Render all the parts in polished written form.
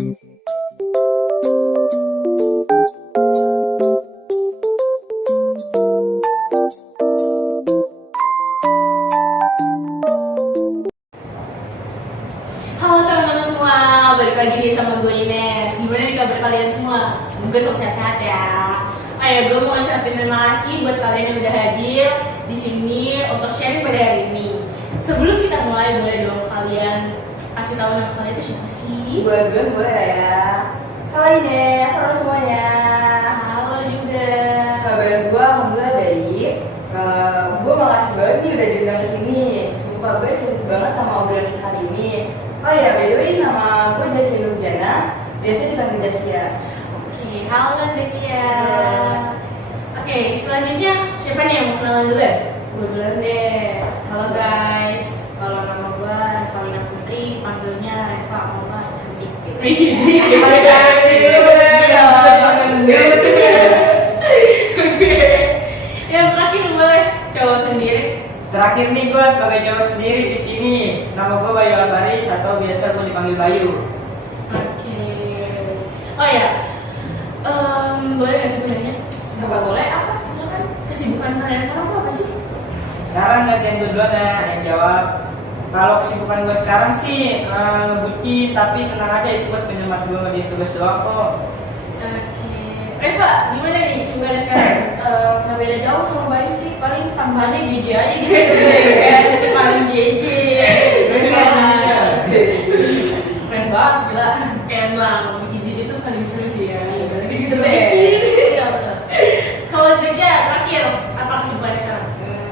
Halo teman-teman semua, balik lagi nih sama gue Ines. Gimana nih kabar kalian semua? Semoga selalu sehat-sehat ya. Oh ya, gue mau ngucapin terima kasih buat kalian yang udah hadir di sini untuk sharing pada hari ini. Sebelum kita mulai, boleh dong kalian kasih tahu nama kalian itu siapa sih? Gue ya. Halo Ines, halo semuanya. Halo juga. Kabar gue alhamdulillah baik. Gue makasih banget nih udah diundang ke sini. Sumpah gue sibuk banget sama obrolan kita hari ini. Oh ya, by the way nama gue Zakia Nurjana, biasa dipanggil Zakia. Oke, halo Zakia. Oke, selanjutnya siapa nih yang mau kenalan duluan? Gue duluan deh. Halo guys, kalau nama gue Evalina Putri, panggilnya Eva, mama cantik. Oke, yang terakhir boleh cowok sendiri. Terakhir nih gue sebagai cowok sendiri di sini. Nama gue Bayu Albaris atau biasa gue dipanggil Bayu. Oke. Oh ya, boleh nggak sih nanya? Apa boleh? Apa? Silakan. Kesibukan kalian sekarang tuh apa sih? Sekarang gantian gue duluan ya yang jawab. Kalau kesibukan gue sekarang sih ngebucin, tapi tenang aja itu buat penyemangat gue di tugas doang kok. Oke. Eva, gimana nih kesibukannya sekarang? Nggak beda jauh sama Bayu sih, paling tambahannya JJ aja gitu. Kan paling JJ. Keren banget, gila. Emang JJ itu paling seru sih ya. Tapi seru Iya, ya. bener. Kalau Zakia terakhir, apa kesibukannya sekarang?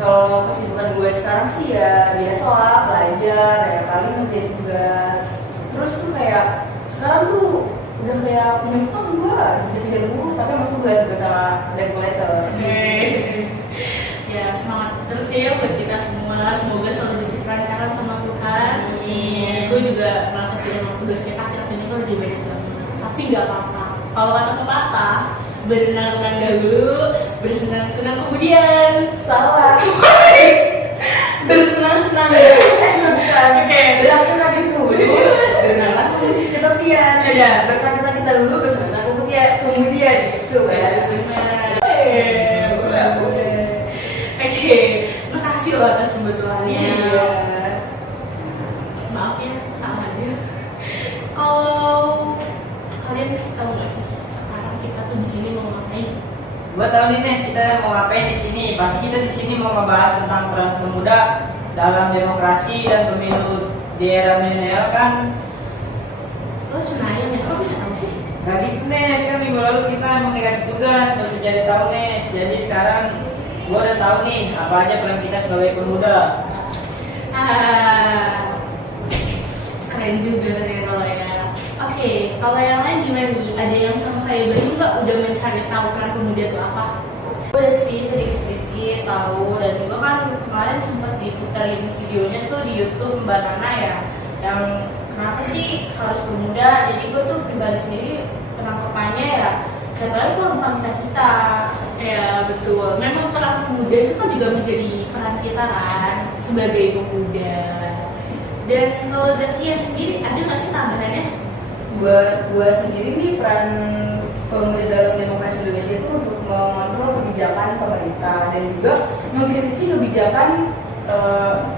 Kalau kesibukan gue sekarang sih ya biasa lah, belajar ya, paling ngerjain tugas. Terus tuh kayak sekarang tuh udah kayak punya utang gue jadi guru, tapi emang tuh gue sama regulator. Ya semangat terus kayaknya buat kita semua, semoga selalu diberi kelancaran sama Tuhan. Gue juga merasa sih emang tugas kita akhir-akhir ini tuh lebih banyak banget. Tapi nggak apa-apa. Kalau kata pepatah, berenang-renang dahulu, bersenang-senang kemudian. Salah. Bersenang-senang. Bukan. Oke. Berenang gitu. Berenang kemudian ketepian. Ada. Bersakit-sakit dulu, bersenang kemudian gitu ya. Boleh. Oke, makasih loh atas kebetulannya. Iya. Maaf ya, salah dia. Kalau kalian tahu nggak sih sekarang kita tuh di sini mau ngapain? Gue tahu nih Nes, kita mau ngapain di sini. Pasti kita di sini mau ngebahas tentang peran pemuda dalam demokrasi dan pemilu di era milenial kan. Lo cenayang ya, kok bisa tahu sih? Nah gitu Nes, kan minggu lalu kita emang dikasih tugas baru jadi tahu Nes. Jadi sekarang gue udah tahu nih apa aja peran kita sebagai pemuda. Keren juga ternyata lo ya. Oke, kalau yang lain gimana nih? Ada yang sama kayak Bayu nggak udah mencari tahu peran pemuda itu apa? Gue udah sih sedikit-sedikit tahu, dan gue kan kemarin sempat diputerin videonya tuh di YouTube Mbak Nana ya, yang kenapa sih harus pemuda. Jadi gue tuh pribadi sendiri penangkapannya ya sebenarnya itu tentang kita. Ya betul, memang peran pemuda itu kan juga menjadi peran kita kan sebagai pemuda. Dan kalau Zakia sendiri ada nggak sih tambahannya? Buat gue sendiri nih, peran pemuda dalam demokrasi Indonesia itu untuk mengontrol kebijakan pemerintah dan juga mengkritisi kebijakan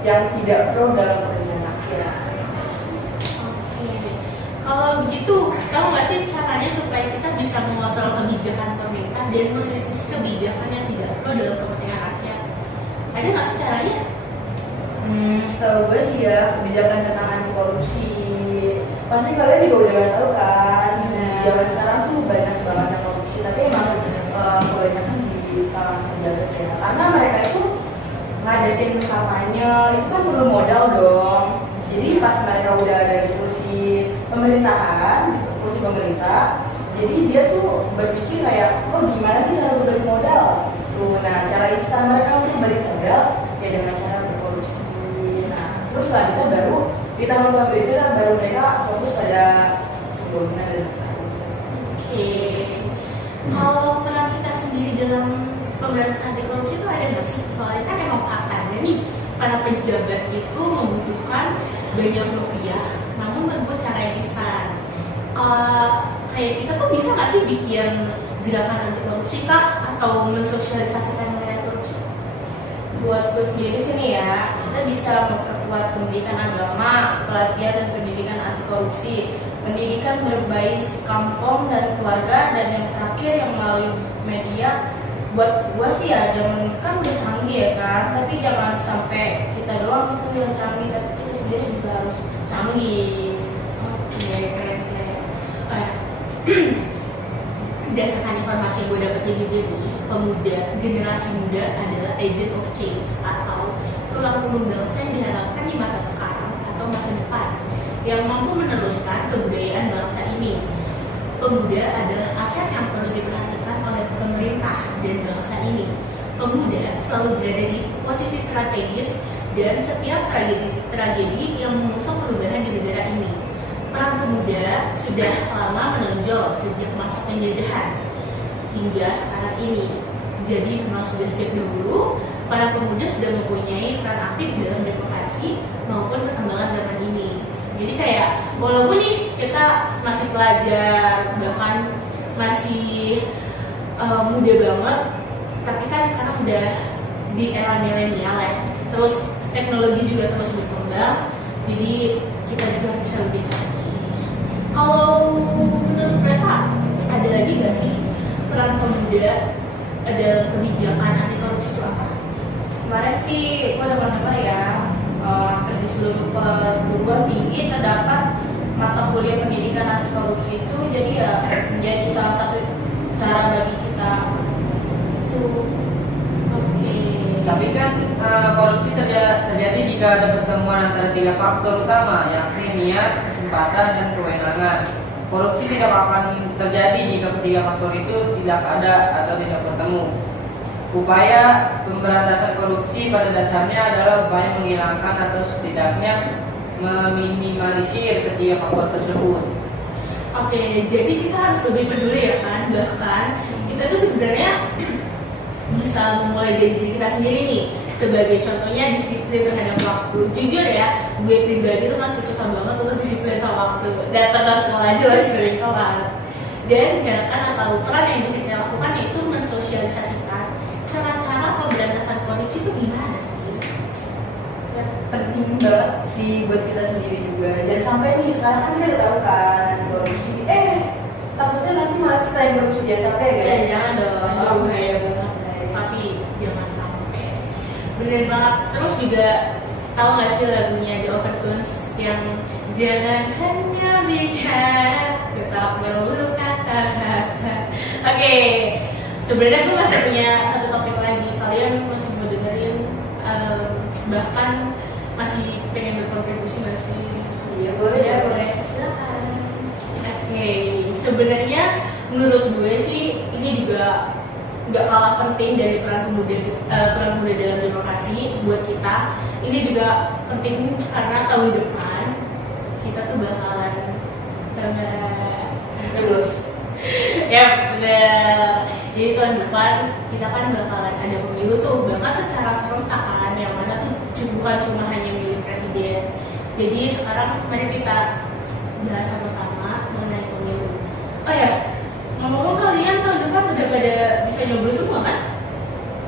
yang tidak pro dalam kepentingan rakyat. Oke, kalau begitu, tahu nggak sih caranya supaya kita bisa mengontrol kebijakan pemerintah dan mengkritisi kebijakan yang tidak pro dalam kepentingan rakyat? Ada nggak sih caranya? Setahu gue sih ya, kebijakan tentang anti korupsi. Pasti kalian juga udah tahu kan, zaman sekarang tuh banyak banget yang korupsi, tapi emang kebanyakan di tangan pejabat ya. Karena mereka itu ngadain kampanye, itu kan perlu modal dong. Jadi pas mereka udah ada di kursi pemerintahan, kursi pemerintah, jadi dia tuh berpikir kayak, oh gimana sih cara balik modal? Tuh, nah cara instan mereka untuk balik modal ya dengan cara berkorupsi. Nah, terus selanjutnya baru di tahun-tahun berikutnya baru mereka fokus pada pembangunan dan Oke, kalau peran kita sendiri dalam pemberantasan anti korupsi itu ada nggak sih? Soalnya kan emang faktanya nih, para pejabat itu membutuhkan banyak rupiah, namun menempuh cara yang instan. kayak kita tuh bisa nggak sih bikin gerakan anti korupsi kah atau mensosialisasikan mengenai korupsi? Buat gue sendiri sih nih ya, kita bisa memperkuat pendidikan agama, pelatihan dan pendidikan anti korupsi, pendidikan berbasis kampung dan keluarga, dan yang terakhir yang melalui media. Buat gue sih ya, jangan, kan udah canggih ya kan, tapi jangan sampai kita doang gitu yang canggih, tapi kita sendiri juga harus canggih. Oke, keren. Oh ya, berdasarkan informasi yang gue dapetnya juga nih, pemuda, generasi muda adalah agent of change atau tulang punggung bangsa yang diharapkan di masa sekarang atau masa depan yang mampu meneruskan kebudayaan bangsa ini. Pemuda adalah aset yang perlu diperhatikan oleh pemerintah dan bangsa ini. Pemuda selalu berada di posisi strategis dan setiap tragedi yang mengusung perubahan di negara ini. Peran pemuda sudah lama menonjol sejak masa penjajahan hingga sekarang ini. Jadi memang sudah sejak dahulu para pemuda sudah mempunyai peran aktif dalam demokrasi maupun perkembangan zaman ini. Jadi kayak walaupun nih kita masih pelajar, bahkan masih muda banget, tapi kan sekarang udah di era milenial ya. Terus teknologi juga terus berkembang, jadi kita juga bisa lebih canggih. Kalau menurut Reva, ada lagi nggak sih peran pemuda dalam kebijakan anti korupsi itu apa? Kemarin sih gue udah dengar ya, hampir di seluruh perguruan tinggi terdapat mata kuliah pendidikan anti korupsi itu, jadi ya menjadi salah satu cara bagi kita itu. Oke. Tapi kan korupsi terjadi jika ada pertemuan antara 3 faktor utama, yakni niat, kesempatan, dan kewenangan. Korupsi tidak akan terjadi jika ketiga faktor itu tidak ada atau tidak bertemu. Upaya pemberantasan korupsi pada dasarnya adalah upaya menghilangkan atau setidaknya meminimalisir ketiga faktor tersebut. Oke, jadi kita harus lebih peduli ya kan, bahkan kita tuh sebenarnya bisa memulai dari diri kita sendiri nih. Sebagai contohnya disiplin terhadap waktu. Jujur ya, gue pribadi tuh masih susah banget untuk disiplin sama waktu. Datang ke sekolah aja masih sering telat. Dan gerakan atau peran yang bisa kita lakukan yaitu mensosialisasikan cara-cara pemberantasan korupsi itu gimana sih? Ya, penting banget sih buat kita sendiri juga. Dan sampai nih sekarang kan kita tahu kan korupsi, takutnya nanti malah kita yang korupsi jangan sampai ya guys. Jangan dong, itu bahaya banget. Tapi jangan sampai. Bener banget. Terus juga tahu nggak sih lagunya The Overtones yang jangan hanya bicara, tetap perlu kata-kata. Oke, sebenarnya gue masih punya satu topik lagi. Kalian masih mau dengerin? Bahkan masih pengen berkontribusi nggak sih? Iya boleh ya, boleh. Silakan. Oke, sebenarnya menurut gue sih ini juga nggak kalah penting dari peran pemuda dalam demokrasi buat kita. Ini juga penting karena tahun depan kita tuh bakalan Terus ya bener. Jadi tahun depan kita kan bakalan ada pemilu tuh, bahkan secara serentak kan, yang mana tuh bukan cuma hanya milih presiden. Jadi sekarang mari kita bahas sama-sama mengenai pemilu. Oh ya, ngomong-ngomong kalian tahun depan udah pada bisa nyoblos semua kan?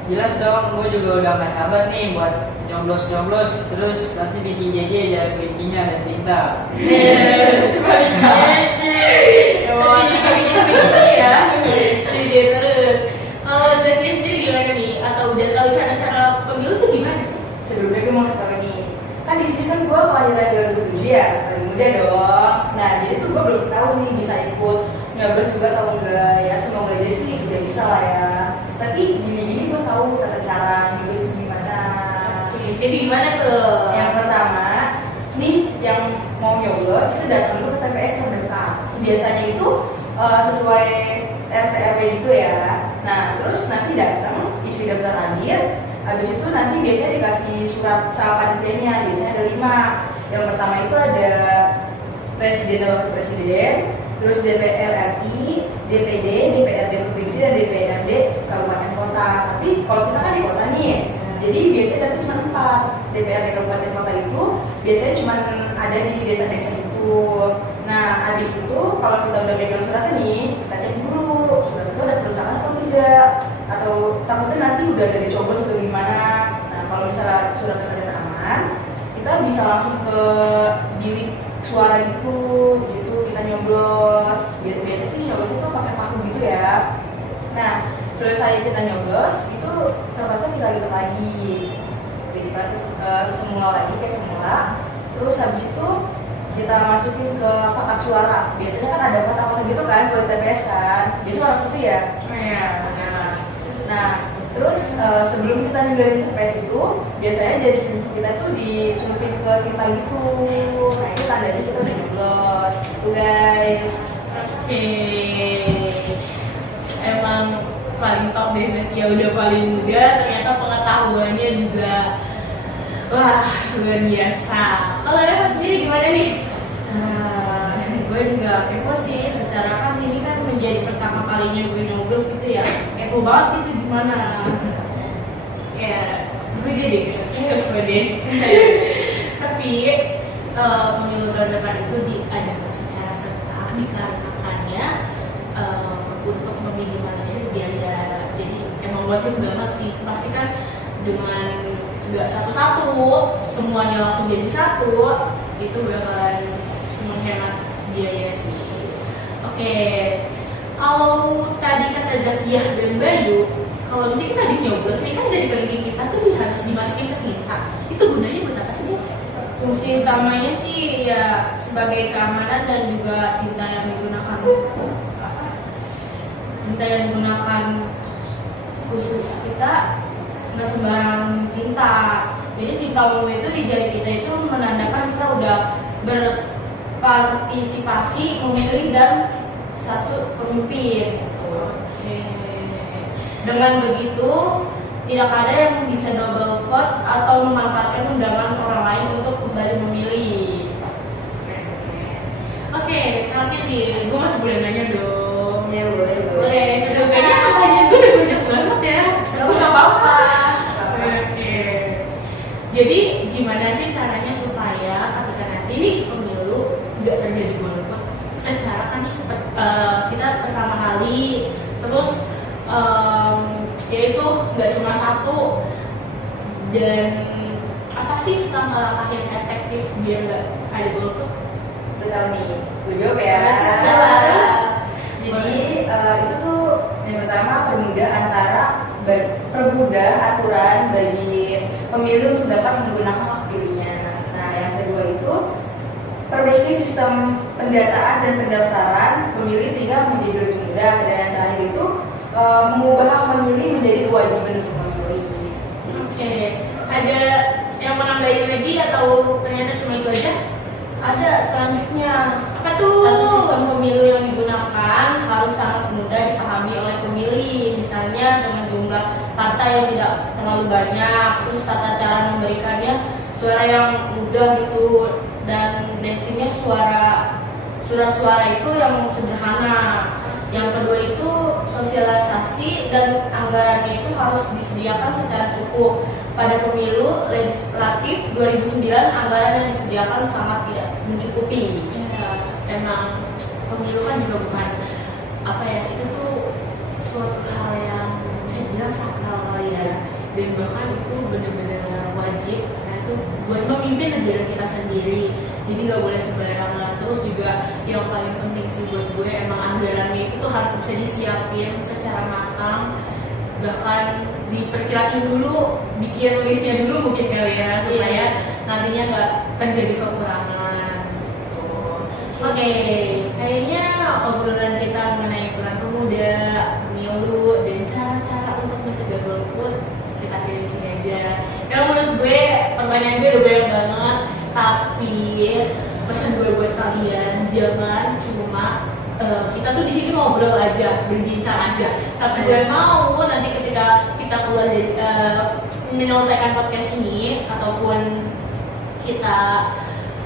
Jelas dong, gue juga udah gak sabar nih buat nyoblos-nyoblos. Terus nanti bikin JJ dari kuncinya dan tinta. Jadi terus. Kalau Zaki sendiri gimana nih? Atau udah tahu cara-cara pemilu tuh gimana sih? sebelumnya gue mau ngasih tau nih, kan di sini kan gue kelahiran 2007 ya, paling muda dong. Nah jadi tuh gue belum tahu nih bisa ikut nyoblos juga atau enggak ya. Semoga aja sih udah bisa lah ya. Tapi gini-gini gue tahu tata cara nyoblos gimana. Oke, jadi gimana tuh? Yang pertama, nih yang mau nyoblos itu datang dulu ke TPS terdekat. Biasanya itu sesuai RT RW gitu ya. Nah terus nanti datang isi daftar hadir. Habis itu nanti biasanya dikasih surat sama panitianya. Biasanya ada 5. Yang pertama itu ada presiden dan wakil presiden, terus DPR RI, DPD, DPRD provinsi dan DPRD kabupaten kota. Tapi kalau kita kan di kota nih, jadi biasanya tapi cuma 4. DPRD kabupaten kota itu biasanya cuma ada di desa-desa itu. Nah, habis itu kalau kita udah pegang suratnya nih, kita cek dulu surat itu ada kerusakan atau tidak, atau takutnya nanti udah ada dicoblos atau gimana. Nah, kalau misalnya suratnya ternyata aman, kita bisa langsung ke bilik suara gitu, di situ kita nyoblos. Biasanya sih nyoblos itu pakai vakum gitu ya. Nah, selesai kita nyoblos, itu terpaksa kita lipat lagi, jadi semula lagi kayak semula. Terus habis itu kita masukin ke kotak suara. Biasanya kan ada kotak-kotak gitu kan kalau di TPS kan, biasanya warna putih ya. Iya. Nah, terus sebelum kita ninggalin TPS itu, biasanya jadi kita tuh dicelupin ke tinta gitu. Nah, itu tandanya kita udah nyoblos gitu guys. Oke. Emang paling top deh Zakia, udah paling muda, ternyata pengetahuannya juga wah luar biasa. Kalau Eva sendiri gimana nih? Gue juga kepo sih, secara kan ini kan menjadi pertama kalinya gue nyoblos gitu ya, kepo banget gitu gimana. Ya, gue jadi kepo deh. Tapi pemilu tahun depan itu diadakan secara serentak dikarenakannya untuk meminimalisir biaya. Jadi emang worth it banget sih. Pasti kan dengan nggak satu-satu, semuanya langsung jadi satu, itu bakalan menghemat biaya sih. Oke, kalau tadi kata Zakiah dan Bayu, kalau misalnya kita habis nyoblos nih kan jadi kelingking kita tuh harus dimasukin ke tinta. Itu gunanya buat apa sih guys? Fungsi utamanya sih ya sebagai keamanan dan juga tinta yang digunakan khusus kita nggak sembarang tinta. Jadi tinta ungu itu di jari kita itu menandakan kita udah berpartisipasi memilih dan satu pemimpin. Oke. Dengan begitu tidak ada yang bisa double vote atau memanfaatkan undangan orang lain untuk kembali memilih. Oke, terakhir nih, gue masih boleh nanya dong. Ya boleh. Boleh, sudah banyak pertanyaan gue udah banyak banget ya. Nggak apa-apa. Oke. Jadi gimana sih caranya supaya ketika nanti nih pemilu nggak terjadi golput? Secara kan kita pertama kali, terus yaitu nggak cuma satu, dan apa sih langkah-langkah yang efektif biar nggak ada golput? Betul nih, gue jawab ya. Jadi itu tuh yang pertama permudah aturan bagi pemilih untuk dapat menggunakan hak pilihnya. Nah, yang kedua itu perbaiki sistem pendataan dan pendaftaran pemilih sehingga menjadi lebih mudah, dan yang terakhir itu mengubah hak memilih menjadi kewajiban untuk memilih. Oke, ada yang mau nambahin lagi atau ternyata cuma itu aja? Ada selanjutnya. Apa tuh? Satu sistem pemilu yang digunakan harus sangat mudah dipahami oleh pemilih, misalnya dengan jumlah partai yang tidak terlalu banyak, terus tata cara memberikannya suara yang mudah gitu, dan desinya surat suara itu yang sederhana. Yang kedua itu sosialisasi dan anggarannya itu harus disediakan secara cukup. Pada pemilu legislatif 2009 anggaran yang disediakan sangat tidak mencukupi. Ya, emang pemilu kan juga bukan apa ya, itu tuh suatu hal yang saya bilang sakral kali ya, dan bahkan itu benar-benar wajib karena itu buat memimpin negara kita sendiri. Jadi nggak boleh sembarangan. Terus juga yang paling penting sih buat gue emang anggarannya itu tuh harus bisa disiapin secara matang, bahkan diperkirain dulu, bikin listnya dulu mungkin kali ya, supaya nantinya nggak terjadi kekurangan. Oke, kayaknya obrolan kita mengenai Peran Pemuda, pemilu, dan cara-cara untuk mencegah golput kita akhiri di sini aja. Kalau menurut gue pertanyaan gue udah banyak banget, tapi pesan gue buat kalian jangan cuma kita tuh di sini ngobrol aja, berbincang aja, tapi jangan mau nanti ketika kita keluar dari menyelesaikan podcast ini ataupun kita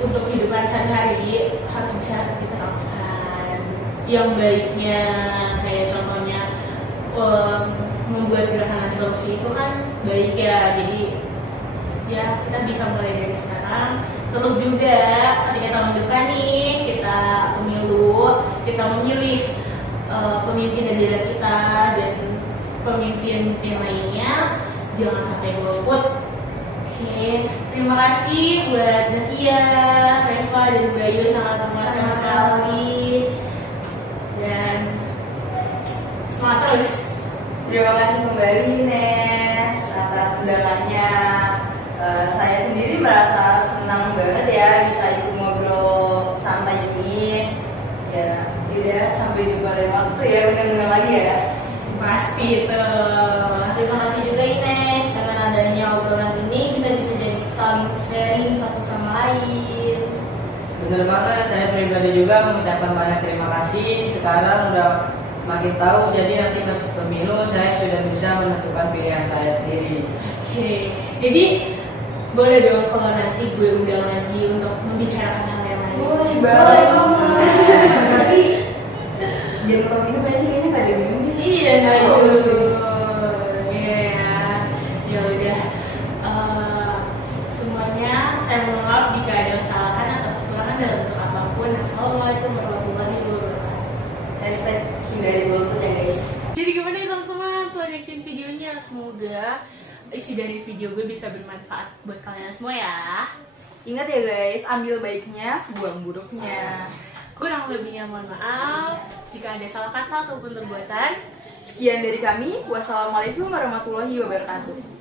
untuk kehidupan sehari-hari harus bisa diterapkan yang baiknya. Kayak contohnya membuat gerakan anti korupsi itu kan baik ya, jadi ya kita bisa mulai dari sekarang. Terus juga ketika tahun depan nih kita pemilu kita memilih pemimpin dan diri kita dan pemimpin lainnya jangan sampai golput. Oke, terima kasih buat Zakia, Reva, dan Brayo sangat memuaskan sekali dan semangat terus. Terima kasih kembali Nes atas undangannya. Saya sendiri merasa senang banget ya bisa ikut ngobrol santai ini. Ya, udah sampai jumpa lain waktu ya, undang-undang lagi ya. Pasti itu. Terima kasih juga Ines, dengan adanya obrolan ini kita bisa jadi saling sharing satu sama lain. Bener banget, saya pribadi juga mengucapkan banyak terima kasih. Sekarang udah makin tahu, jadi nanti pas pemilu saya sudah bisa menentukan pilihan saya sendiri. Oke, jadi boleh dong kalau nanti gue undang lagi untuk membicarakan hal yang lain. Boleh banget. Tapi jangan lupa minum aja, kayaknya nggak ada minum. Iya, aduh. Ya udah. Semuanya saya mohon maaf jika ada kesalahan atau kekurangan dalam bentuk apapun. Assalamualaikum warahmatullahi wabarakatuh. Hashtag hindari golput ya guys. Jadi gimana ya teman-teman? Setelah nyaksiin videonya, semoga isi dari video gue bisa bermanfaat buat kalian semua ya. Ingat ya guys, ambil baiknya, buang buruknya. Kurang lebihnya mohon maaf jika ada salah kata ataupun perbuatan. Sekian dari kami. Wassalamualaikum warahmatullahi wabarakatuh.